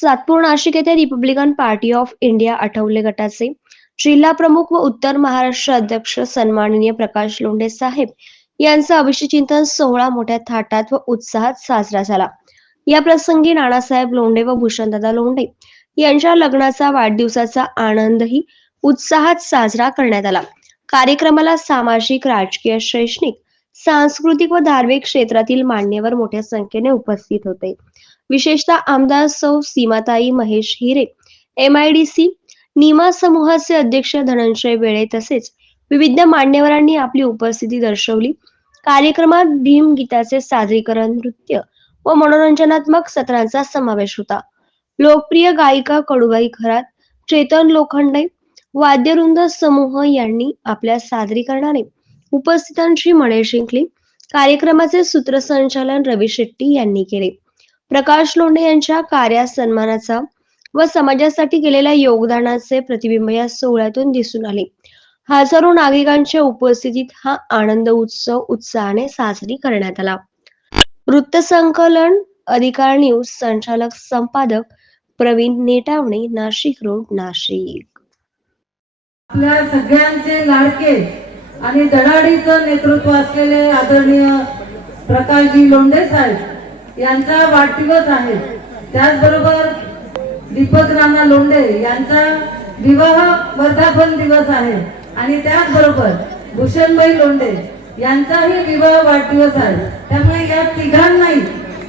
सातपूर नाशिक येथे Republican party of India Athawale गटाचे. जिल्हा प्रमुख व उत्तर महाराष्ट्र अध्यक्ष सन्माननीय प्रकाश लोंढे साहेब यांचा अभिषेचिंतन सोहळा मोठ्या थाटात व उत्साहात साजरा झाला. या प्रसंगी नानासाहेब लोंढे व भूषणदादा लोंढे यांच्या लग्नाचा वाढदिवसाचा आनंदही उत्साहात साजरा करण्यात आला. कार्यक्रमाला सामाजिक राजकीय शैक्षणिक सांस्कृतिक व धार्मिक क्षेत्रातील मान्यवर मोठ्या संख्येने उपस्थित होते. विशेषतः आमदार सौ सीमाताई Mahesh Hire M I D C NIMA समूहाचे अध्यक्ष धनंजय वेळे तसेच विविध मान्यवरांनी आपली उपस्थिती दर्शवली. कार्यक्रमात भीम गीताचे सादरीकरण नृत्य व मनोरंजनात्मक सत्रांचा समावेश होता. लोकप्रिय गायिका कडुबाई खरात चेतन लोखंडे वाद्यवृंद समूह यांनी आपल्या सादरीकरणाने उपस्थितांची मने जिंकली कार्यक्रमाचे सूत्रसंचालन रवी शेट्टी यांनी केले. प्रकाश लोंढे यांच्या कार्या सन्मानाचा व समाजासाठी केलेल्या योगदानाचे प्रतिबिंब या सोहळ्यातून दिसून आले. हजारो नागरिकांच्या उपस्थितीत हा आनंद उत्सव उत्साहाने साजरी करण्यात आला. वृत्तसंकलन अधिकार न्यूज संचालक संपादक प्रवीण नेटावणे नाशिक रोड नाशिक. आपल्या सगळ्यांचे लाडके आणि धडाडीचं नेतृत्व असलेले आदरणीय प्रकाशजी लोंढे साहेब यांचा वाढदिवस आहे. त्याचबरोबर दीपक राणा लोंढे यांचा विवाह वर्धापन दिवस आहे. आणि त्याचबरोबर भूषणबाई लोंढे यांचाही विवाह वाढदिवस आहे. त्यामुळे या तिघांनाही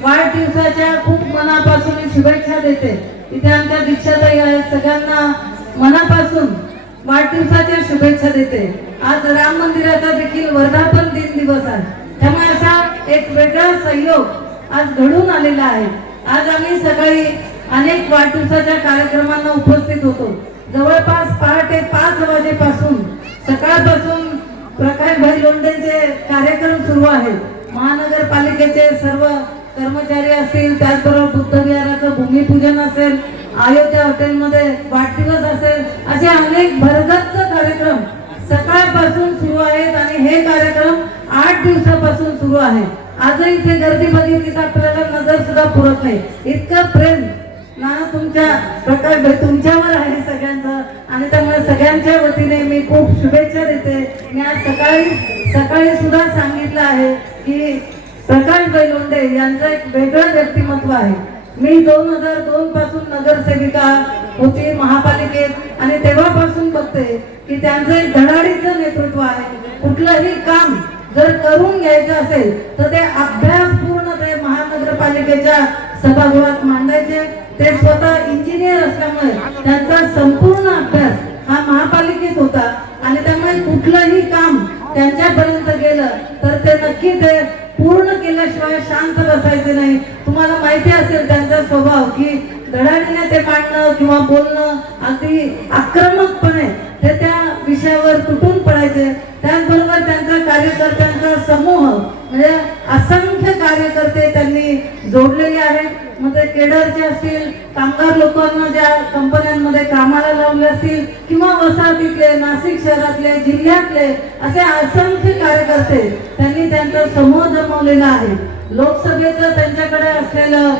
वाढदिवसाच्या खूप मनापासून मी शुभेच्छा देते. इथे आमच्या दीक्षाताई आहे सगळ्यांना मनापासून वाढदिवसाच्या शुभेच्छा देते. आज राम मंदिराचा देखील वर्धापन दिन दिवस आहे. त्यामुळे असा एक वेगळा सहयोग आज घडून आलेला आहे. आज आम्ही सकाळी अनेक वाढदिवसाच्या कार्यक्रमांना उपस्थित होतो. जवळपास पहाटे पाच वाजेपासून सकाळपासून प्रकाशभाई लोंढेंचे कार्यक्रम सुरू आहेत महानगरपालिकेचे सर्व कर्मचारी असतील त्याचबरोबर बुद्धविहाराचं भूमिपूजन असेल अयोध्या हॉटेलमध्ये वाढदिवस असेल असे अनेक भरगच्च कार्यक्रम सकाळपासून सुरू आहेत आणि हे कार्यक्रम आठ दिवसापासून सुरू आहे. आजही इथे गर्दी बघितली तर आपल्याला नजर सुद्धा पुरत नाही. इतकं प्रेम ना तुमच्या प्रकाश तुमच्यावर आहे सगळ्यांचं. आणि त्यामुळे सगळ्यांच्या वतीने मी खूप शुभेच्छा देते. मी आज सकाळी सकाळी सुद्धा सांगितलं आहे की प्रकाश भाई लोंढे यांचं एक वेगळं व्यक्तिमत्व आहे. मी दोन हजार दोन पासून नगरसेविका होती महापालिकेत. आणि तेव्हापासून बघते की त्यांचं एक धडाडीचं नेतृत्व आहे. कुठलंही काम जर करून घ्यायचं असेल तर ते अभ्यास पूर्ण ते महानगरपालिकेच्या सभागृहात मांडायचे. ते स्वतः इंजिनियर असल्यामुळे त्यांचा संपूर्ण अभ्यास हा महापालिकेत होता. आणि त्यामुळे कुठलंही काम त्यांच्यापर्यंत गेलं तर ते नक्की ते पूर्ण केल्याशिवाय शांत बसायचे नाही. तुम्हाला माहिती असेल त्यांचा स्वभाव की धडाडीने ते मांडणं किंवा बोलणं अगदी आक्रमकपणे ते त्या विषयावर तुटून पडायचे. त्याचबरोबर त्यांचा कार्यकर्ता समूह म्हणजे असंख्य कार्यकर्ते त्यांनी जोडलेले आहेत. मग ते केडरचे असतील कामगार लोकांना ज्या कंपन्यांमध्ये कामाला लावले असतील किंवा वसाहतीतले नाशिक शहरातले जिल्ह्यातले असे असंख्य कार्यकर्ते त्यांनी त्यांचा समूह जमवलेला आहे. लोकसभेचं त्यांच्याकडे असलेलं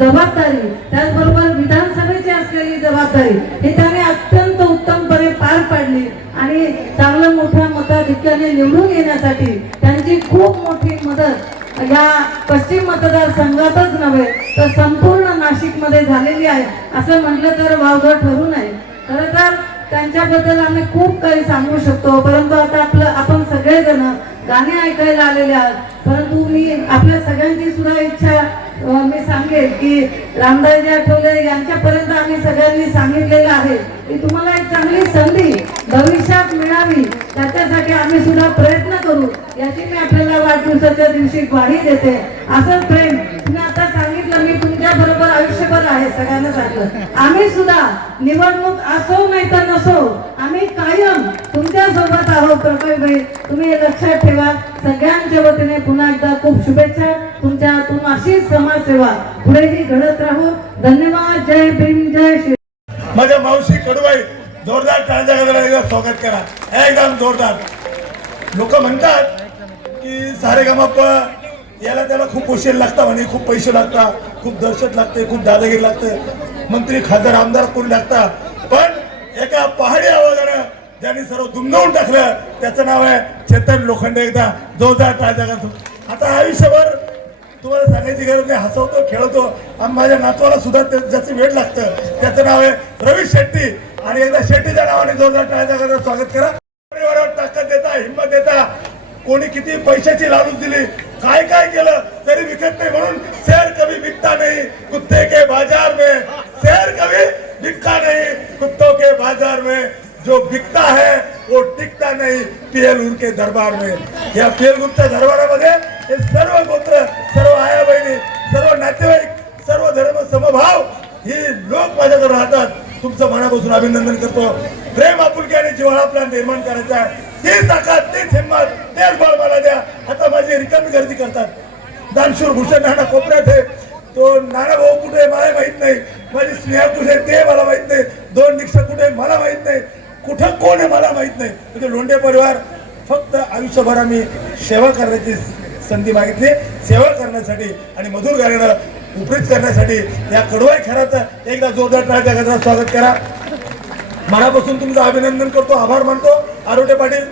जबाबदारी त्याचबरोबर विधानसभेची असलेली जबाबदारी हे त्यांनी अत्यंत उत्तम पार पाडली. आणि चांगलं मोठ्या मताधिक्याने निवडून येण्यासाठी त्यांची खूप मोठी मदत. या पश्चिम मतदारसंघातच नव्हे तर संपूर्ण नाशिकमध्ये झालेली आहे. असं म्हटलं तर वावगं ठरू नये. खरं तर त्यांच्याबद्दल आम्ही खूप काही सांगू शकतो परंतु आता आपलं आपण सगळेजण गाणे ऐकायला आलेले आहात. परंतु मी आपल्या सगळ्यांची सुद्धा इच्छा मी सांगेन की रामदासजी आठवले यांच्यापर्यंत आम्ही सगळ्यांनी सांगितलेलं आहे. की तुम्हाला एक चांगली संधी भविष्यात मिळावी त्याच्यासाठी आम्ही सुद्धा प्रयत्न करू. याची मी आपल्याला वाढदिवसाच्या दिवशी ग्वाही देते. असंच प्रेम बरोबर आयुष्यभर आहे सगळ्यांना सांगितलं आम्ही सुद्धा निवडणूक असो नाही तर नसो आम्ही कायम तुमच्यासोबत आहोत प्रकाशभाई तुम्ही हे लक्षात ठेवा. सगळ्यांच्या वतीने पुन्हा एकदा खूप शुभेच्छा. तुमच्या हातून अशीच समाजसेवा पुढेही घडत राहू. धन्यवाद. जय भीम जय श्री माझ्या मावशी कडूबाई जोरदार टाळ्या एकदा स्वागत करा. एकदम जोरदार. लोक म्हणतात की सारे गमप याला त्याला खूप उशीर लागता म्हणे खूप पैसे लागतात खूप दहशत लागते खूप दादागिरी लागते. मंत्री खासदार आमदार कोण लागता? पण एका पहाडी आवाजानं ज्याने सर्व दुमदवून टाकलं त्याचं नाव आहे चेतन लोखंडे एकदा. जोरदार टाळ्या करतो आता आयुष्यभर तुम्हाला सांगायची गरज नाही हसवतो खेळवतो आणि माझ्या नातवाला सुद्धा ते- ज्याचं वेळ लागतं त्याचं नाव आहे रवी शेट्टी. आणि एकदा शेट्टीच्या नावाने जोरदार टाळ्या करता स्वागत करा. परिवारावर ताकद देता हिंमत देता. कोणी किती पैशाची लालूच दिली काय काय केलं तरी विकत नाही म्हणून शेर कभी विकता नाही. कुत्ते के बाजार में शेर कभी बिकता नहीं. कुत्तों के बाजार में जो बिकता है वो टिकता नहीं पीएल उनके दरबार में. या पीएल गुप्तच्या दरबारामध्ये हे सर्व गोत्र सर्व आया बहिणी सर्व नातेवाईक सर्व धर्म समभाव ही लोक माझ्याकडे राहतात. तुमचं मनापासून अभिनंदन करतो. प्रेम आपुलकी आणि जिव्हाळा आपला निर्माण करायचा आहे. तीच ताकद तीच हिंमत तेच बळ मला द्या. आता माझी रिकामी गर्दी करतात. दानशूर भूषण नाना कोपऱ्यात आहे. तो नाना भाऊ कुठे मला माहीत नाही. माझी स्नेहा कुठे ते मला माहीत नाही. दोन रिक्षा कुठे मला माहीत नाही. कुठं कोण आहे मला माहीत नाही. म्हणजे लोंढे परिवार फक्त आयुष्यभर आम्ही सेवा करण्याची संधी मागितली. सेवा करण्यासाठी आणि मधुर गाण्यानं उपरीत करण्यासाठी या कडवाई खराचं एकदा जोरदार टाळ्या स्वागत करा. मनापासून तुमचं अभिनंदन करतो आभार मानतो. आरोटे पाटील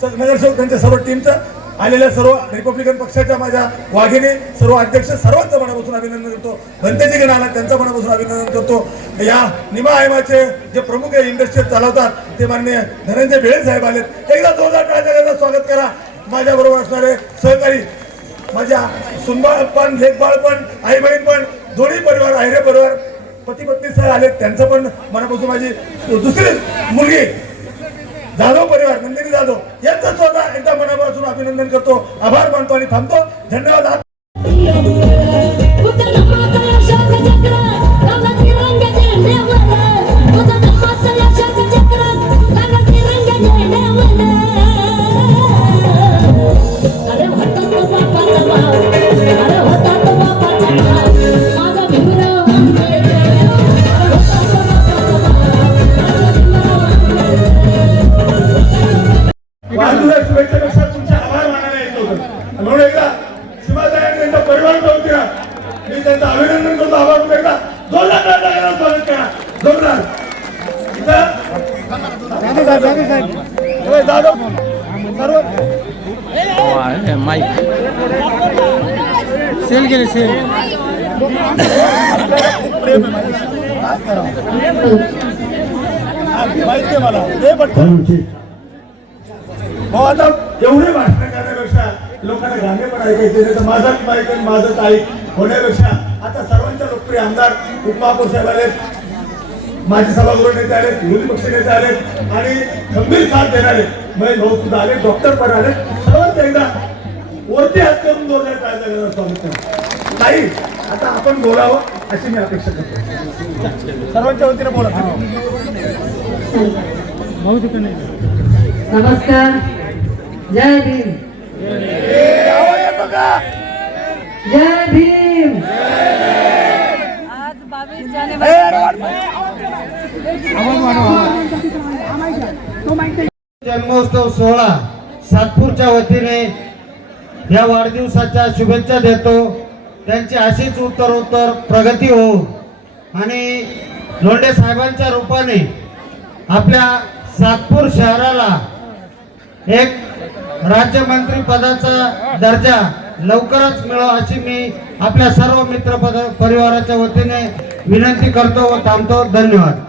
स- नगरसेवक त्यांच्या सर्व टीमचं आलेल्या सर्व रिपब्लिकन पक्षाच्या माझ्या वाघिणी सर्व अध्यक्ष सर्वांचं मनापासून अभिनंदन करतो. भंतेजी गण आला त्यांचं मनापासून अभिनंदन करतो. या निमा आयमाचे जे प्रमुख इंडस्ट्री चालवतात ते मान्य धनंजय भेळे साहेब आलेत. एकदा जोरदार टाळ्या स्वागत करा. माझ्या बरोबर असणारे सहकारी माझ्या सुनबाळ पण लेखबाळ पण आई बहीण पण दोन्ही परिवार आहिरे परिवार पती पत्नी सह आलेत. त्यांचं पण मनापासून माझी दुसरी मुलगी जाधव परिवार नंदिनी जाधव यांचं स्वतः एकदा मनापासून अभिनंदन करतो आभार मानतो आणि थांबतो. धन्यवाद. वाढदिवस शुभेच्छेपेक्षा तुमचे आभार मानायला येतो. म्हणून एकदा त्यांचा परिवार होती ना मी त्यांचं अभिनंदन करतो आभार एकदा जोरदार स्वागत करा. जोरदार. सर्व. माईक. सेल गेले सेल. माहिती आहे. मला. भाऊ आता एवढे भाषण करण्यापेक्षा लोकांना गाणे पण ऐकायचे नाही तर माझाच माईक आणि माझंच ऐक होण्यापेक्षा आता सर्वांच्या लोकप्रिय आमदार उपमहापौर साहेब आलेत माजी सभागृह नेते आलेत विरोधी पक्ष नेते आलेत आणि गंभीर साथ देणारे महेश भाऊ सुद्धा आले डॉक्टर पण आले सर्वांचं एकदा वरती हात करून जोरदार काय स्वागत नाही आता आपण बोलावं अशी मी अपेक्षा करतो. सर्वांच्या वतीने बोला. नमस्कार. जय भीम। जय भीम। जन्मोत्सव सोहळा सातपूरच्या वतीने या वाढदिवसाच्या शुभेच्छा देतो. त्यांची अशीच उत्तरोत्तर प्रगती हो आणि लोंढे साहेबांच्या रूपाने आपल्या सातपूर शहराला एक राज्यमंत्री पदाचा दर्जा लवकरच मिळो अशी मी आपल्या सर्व मित्र परिवाराच्या वतीने विनंती करतो व थांबतो. धन्यवाद.